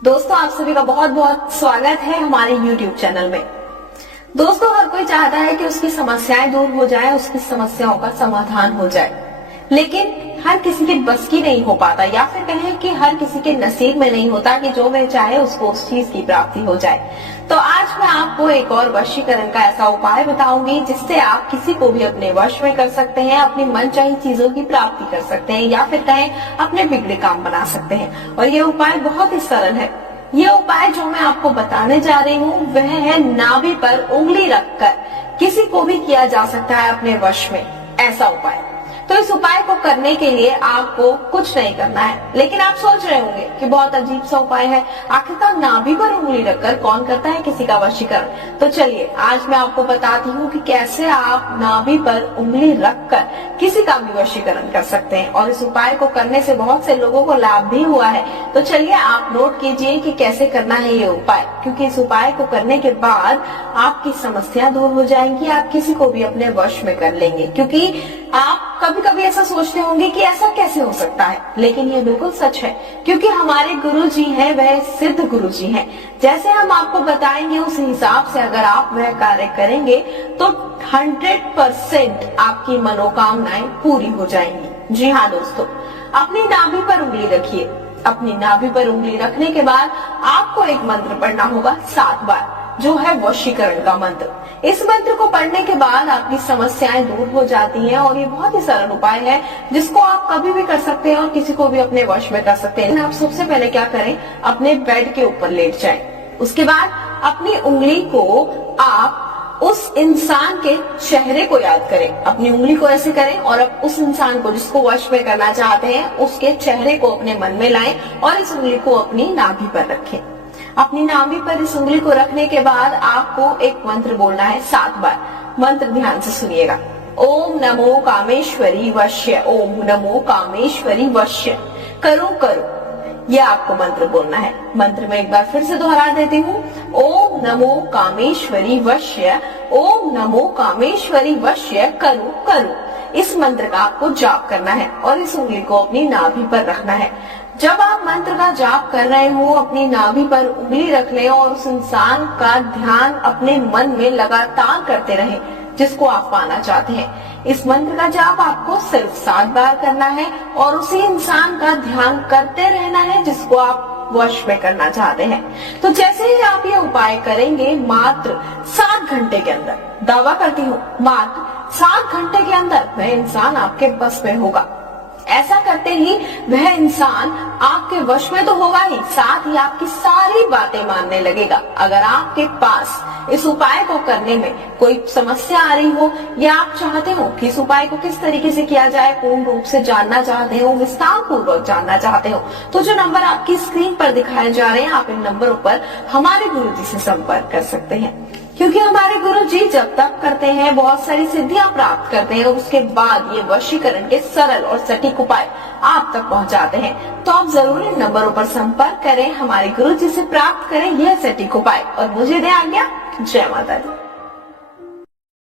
दोस्तों, आप सभी का बहुत बहुत स्वागत है हमारे YouTube चैनल में। दोस्तों, हर कोई चाहता है कि उसकी समस्याएं दूर हो जाए, उसकी समस्याओं का समाधान हो जाए, लेकिन हर किसी के बस की नहीं हो पाता, या फिर कहें कि हर किसी के नसीब में नहीं होता कि जो वह चाहे उसको उस चीज की प्राप्ति हो जाए। तो आज मैं आपको एक और वशीकरण का ऐसा उपाय बताऊंगी जिससे आप किसी को भी अपने वश में कर सकते हैं, अपनी मनचाही चीजों की प्राप्ति कर सकते हैं, या फिर कहें अपने बिगड़े काम बना सकते हैं। और ये उपाय बहुत ही सरल है। ये उपाय जो मैं आपको बताने जा रही हूँ वह है नाभि पर उंगली रखकर किसी को भी किया जा सकता है अपने वश में, ऐसा उपाय। तो इस उपाय को करने के लिए आपको कुछ नहीं करना है, लेकिन आप सोच रहे होंगे कि बहुत अजीब सा उपाय है, आखिरकार नाभि पर उंगली रखकर कौन करता है किसी का वशीकरण। तो चलिए आज मैं आपको बताती हूँ कि कैसे आप नाभि पर उंगली रखकर किसी का भी वशीकरण कर सकते हैं। और इस उपाय को करने से बहुत से लोगों को लाभ भी हुआ है। तो चलिए आप नोट कीजिए कि कैसे करना है ये उपाय, क्योंकि इस उपाय को करने के बाद आपकी समस्या दूर हो जाएंगी, आप किसी को भी अपने वश में कर लेंगे। क्योंकि आप कभी कभी ऐसा सोचते होंगे कि ऐसा कैसे हो सकता है, लेकिन ये बिल्कुल सच है, क्योंकि हमारे गुरु जी हैं वह सिद्ध गुरु जी हैं। जैसे हम आपको बताएंगे उस हिसाब से अगर आप वह कार्य करेंगे तो 100% आपकी मनोकामनाएं पूरी हो जाएंगी। जी हाँ दोस्तों, अपनी नाभि पर उंगली रखिए। अपनी नाभि पर उंगली रखने के बाद आपको एक मंत्र पढ़ना होगा 7 बार, जो है वशीकरण का मंत्र। इस मंत्र को पढ़ने के बाद आपकी समस्याएं दूर हो जाती हैं। और ये बहुत ही सरल उपाय है जिसको आप कभी भी कर सकते हैं और किसी को भी अपने वश में कर सकते हैं। आप सबसे पहले क्या करें, अपने बेड के ऊपर लेट जाएं। उसके बाद अपनी उंगली को आप उस इंसान के चेहरे को याद करें। अपनी उंगली को ऐसे करें और अब उस इंसान को जिसको वश में करना चाहते हैं उसके चेहरे को अपने मन में लाएं और इस उंगली को अपनी नाभि पर रखें। अपनी नाभि पर इस उंगली को रखने के बाद आपको एक मंत्र बोलना है 7 बार। मंत्र ध्यान से सुनिएगा। ओम नमो कामेश्वरी वश्य, ओम नमो कामेश्वरी वश्य, करो करो, यह आपको मंत्र बोलना है। मंत्र में एक बार फिर से दोहरा देती हूँ। ओम नमो कामेश्वरी वश्य, ओम नमो कामेश्वरी वश्य, करो करो। इस मंत्र का आपको जाप करना है और इस उंगली को अपनी नाभि पर रखना है। जब आप मंत्र का जाप कर रहे हो अपनी नाभि पर उंगली रख लें और उस इंसान का ध्यान अपने मन में लगातार करते रहें जिसको आप पाना चाहते हैं। इस मंत्र का जाप आपको सिर्फ 7 बार करना है और उसी इंसान का ध्यान करते रहना है जिसको आप वश में करना चाहते हैं। तो जैसे ही आप ये उपाय करेंगे मात्र 7 घंटे के अंदर, दावा करती हूँ मात्र 7 घंटे के अंदर वह इंसान आपके बस में होगा। ऐसा करते ही वह इंसान आपके वश में तो होगा ही, साथ ही आपकी सारी बातें मानने लगेगा। अगर आपके पास इस उपाय को करने में कोई समस्या आ रही हो या आप चाहते हो कि इस उपाय को किस तरीके से किया जाए, पूर्ण रूप से जानना चाहते हो, विस्तार पूर्वक जानना चाहते हो, तो जो नंबर आपकी स्क्रीन पर दिखाए जा रहे हैं आप इन नंबरों पर हमारे गुरुजी से संपर्क कर सकते हैं। क्योंकि हमारे गुरुजी जब तक करते हैं बहुत सारी सिद्धियां प्राप्त करते हैं और उसके बाद ये वशीकरण के सरल और सटीक उपाय आप तक पहुंचाते हैं। तो आप जरूर इन नंबरों पर संपर्क करें, हमारे गुरुजी से प्राप्त करें यह सटीक उपाय और मुझे दें आज्ञा। जय माता दी।